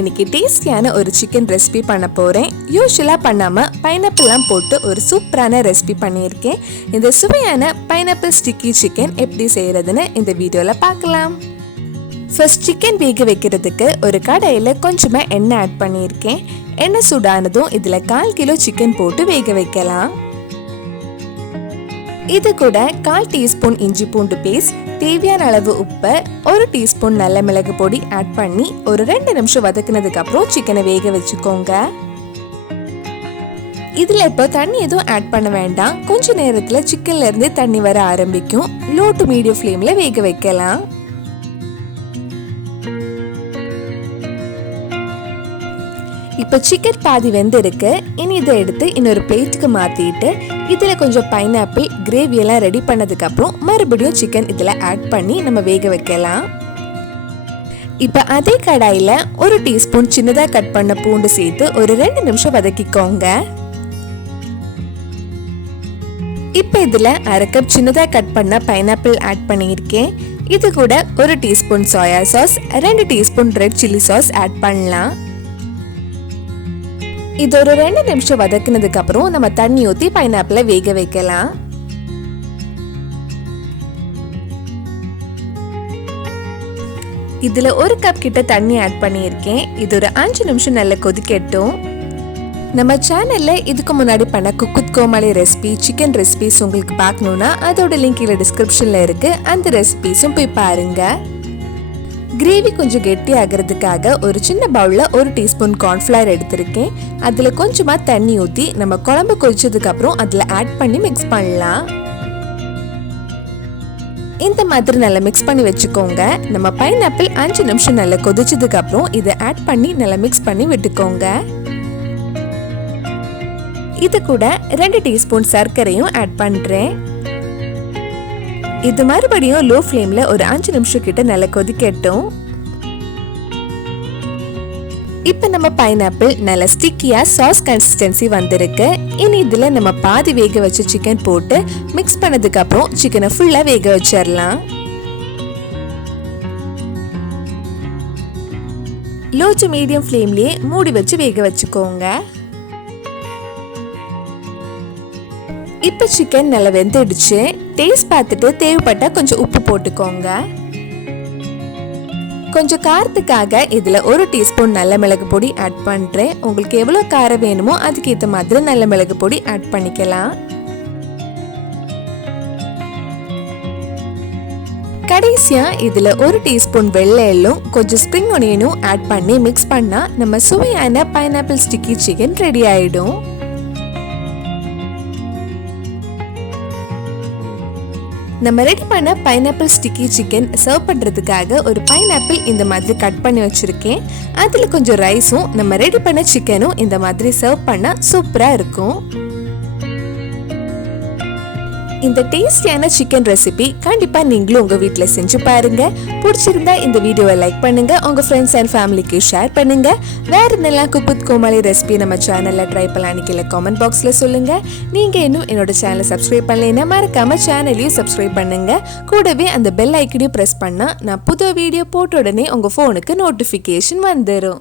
இன்னைக்கு டேஸ்டியான ஒரு சிக்கன் ரெசிபி பண்ண போறேன். யூசுவலா பண்ணாம பைனாப்பிள்லாம் போட்டு ஒரு சூப்பரான ரெசிபி பண்ணியிருக்கேன். இந்த சுவையான பைனாப்பிள் ஸ்டிக்கி சிக்கன் எப்படி செய்யறதுன்னு இந்த வீடியோல பார்க்கலாம். ஃபர்ஸ்ட் சிக்கன் வேக வைக்கிறதுக்கு ஒரு கடாயில கொஞ்சமா எண்ணெய் ஆட் பண்ணியிருக்கேன். எண்ணெய் சூடானதும் இதுல 1/4 கிலோ சிக்கன் போட்டு வேக வைக்கலாம். இது கூட 1/4 டீஸ்பூன் இஞ்சி பூண்டு பேஸ்ட், தேவையான அளவு உப்பு, 1 டீஸ்பூன் நல்ல மிளகு பொடி ஆட் பண்ணி ஒரு 2 நிமிஷம் வதக்குனதுக்கு அப்புறம் சிக்கனை வேக வச்சுக்கோங்க. இதுல இப்போ தண்ணி எதுவும் ஆட் பண்ண வேண்டாம். கொஞ்ச நேரத்துல சிக்கன்ல இருந்து தண்ணி வர ஆரம்பிக்கும். லோ டு மீடியம் ஃப்ளேம்ல வேக வைக்கலாம். இப்போ சிக்கன் பாதி வெந்திருக்கு. இனி இதை எடுத்து இன்னொரு பிளேட்டுக்கு மாத்திட்டு இதுல கொஞ்சம் பைனாப்பிள் கிரேவி எல்லாம் ரெடி பண்ணதுக்கு அப்புறம் மறுபடியும் சிக்கன் இதுல ஆட் பண்ணி நம்ம வேக வைக்கலாம். இப்ப அதே கடாயில 1 டீஸ்பூன் சின்னதா கட் பண்ண பூண்டு சேர்த்து ஒரு 2 நிமிஷம் வதக்கிக்கோங்க. இப்ப இதுல 1/2 கப் சின்னதா கட் பண்ண பைனாப்பிள் ஆட் பண்ணியிருக்கேன். இது கூட 1 teaspoon soya sauce, 2 teaspoon red chilli sauce add பண்ணலாம். இது ஒரு 2 நிமிஷம் வதக்குனதுக்கு அப்புறம் நம்ம தண்ணி ஊத்தி பைனாப்பிளை வேக வைக்கலாம். இதுல 1 கப் கிட்ட தண்ணி ஆட் பண்ணியிருக்கேன். இது ஒரு 5 நிமிஷம் நல்லா கொதிக்கட்டும். நம்ம சேனல்ல இதுக்கு முன்னாடி பண்ண குக்கு கோமாளி ரெசிபி, சிக்கன் ரெசிபிஸ் உங்களுக்கு பார்க்கணும்னா அதோட லிங்க் கீழே டிஸ்கிரிப்ஷன்ல இருக்கு. அந்த ரெசிபிஸும் போய் பாருங்க. கிரேவி கொஞ்சம் கெட்டி ஆகிறதுக்காக ஒரு சின்ன பவுல்ல 1 டீஸ்பூன் கார்ன்ஃப்ளவர் எடுத்திருக்கேன். அதுல கொஞ்சமா தண்ணி ஊத்தி நம்ம குழம்பு கொதிச்சதுக்கு அப்புறம் அதுல ஆட் பண்ணி மிக்ஸ் பண்ணலாம். இந்த மாதிரி நல்லா மிக்ஸ் பண்ணி வச்சுக்கோங்க. நம்ம பைனாப்பிள் 5 நிமிஷம் நல்லா கொதிச்சதுக்கு அப்புறம் இதை ஆட் பண்ணி நல்லா மிக்ஸ் பண்ணி விட்டுக்கோங்க. இது கூட 2 டீஸ்பூன் சர்க்கரையும் ஆட் பண்றேன். இது மறுபடியும் லோ ஃப்ளேம்ல ஒரு 5 நிமிஷம் கிட்ட நல்லா கொதிக்கட்டும். இப்ப நம்ம பைனாப்பிள் நல்ல ஸ்டிக்கியா சாஸ் கன்சிஸ்டன்சி வந்திருக்கு. இனி இதுல நம்ம பாதி வேக வச்ச சிக்கன் போட்டு மிக்ஸ் பண்ணதுக்கு அப்புறம் சிக்கனை ஃபுல்லா வேக வச்சிடலாம். லோ டு மீடியம் ஃப்ளேம்லயே மூடி வச்சு வேக வச்சுக்கோங்க. இப்ப சிக்கன் நல்லா வெந்துடுச்சு. டேஸ்ட் பார்த்துட்டு தேவைப்பட்டா கொஞ்சம் உப்பு போட்டுக்கோங்க. கொஞ்சம் காரத்துக்காக இதுல 1 டீஸ்பூன் நல்ல மிளகு பொடி ஆட் பண்றேன். உங்களுக்கு எவ்வளவு காரம் வேணுமோ அதுக்கு ஏற்ற மாதிரி நல்ல மிளகு பொடி ஆட் பண்ணிக்கலாம். கடைசியா இதுல 1 டீஸ்பூன் வெள்ளை எள்ளும் கொஞ்சம் ஸ்ப்ரிங் ஒனியனும் ஆட் பண்ணி மிக்ஸ் பண்ணா நம்ம சுவையான பைனாப்பிள் ஸ்டிக்கி சிக்கன் ரெடி ஆயிடும். நம்ம ரெடி பண்ண பைனாப்பிள் ஸ்டிக்கி சிக்கன் சர்வ் பண்றதுக்காக ஒரு பைனாப்பிள் இந்த மாதிரி கட் பண்ணி வச்சிருக்கேன். அதுல கொஞ்சம் ரைஸும் நம்ம ரெடி பண்ண சிக்கனும் இந்த மாதிரி சர்வ் பண்ணா சூப்பரா இருக்கும். இந்த டேஸ்டியான சிக்கன் ரெசிபி கண்டிப்பா நீங்களும் உங்க வீட்ல செஞ்சு பாருங்க. பிடிச்சிருந்தா இந்த வீடியோவை லைக் பண்ணுங்க, உங்க ஃப்ரெண்ட்ஸ் அண்ட் ஃபேமிலிக்கு ஷேர் பண்ணுங்க. வேற என்னெல்லாம் குக்கு கோமாளி ரெசிபி நம்ம சேனல்ல ட்ரை பண்ணலாம்னு கீழே கமெண்ட் பாக்ஸ்ல சொல்லுங்க. நீங்க இன்னும் என்னோட சேனலை சப்ஸ்கிரைப் பண்ணலைன்னா மறக்காம சேனலையும் சப்ஸ்கிரைப் பண்ணுங்க. கூடவே அந்த பெல் ஐக்கனையும் பிரஸ் பண்ணா நான் புது வீடியோ போட்ட உடனே உங்க போனுக்கு நோட்டிபிகேஷன் வந்துடும்.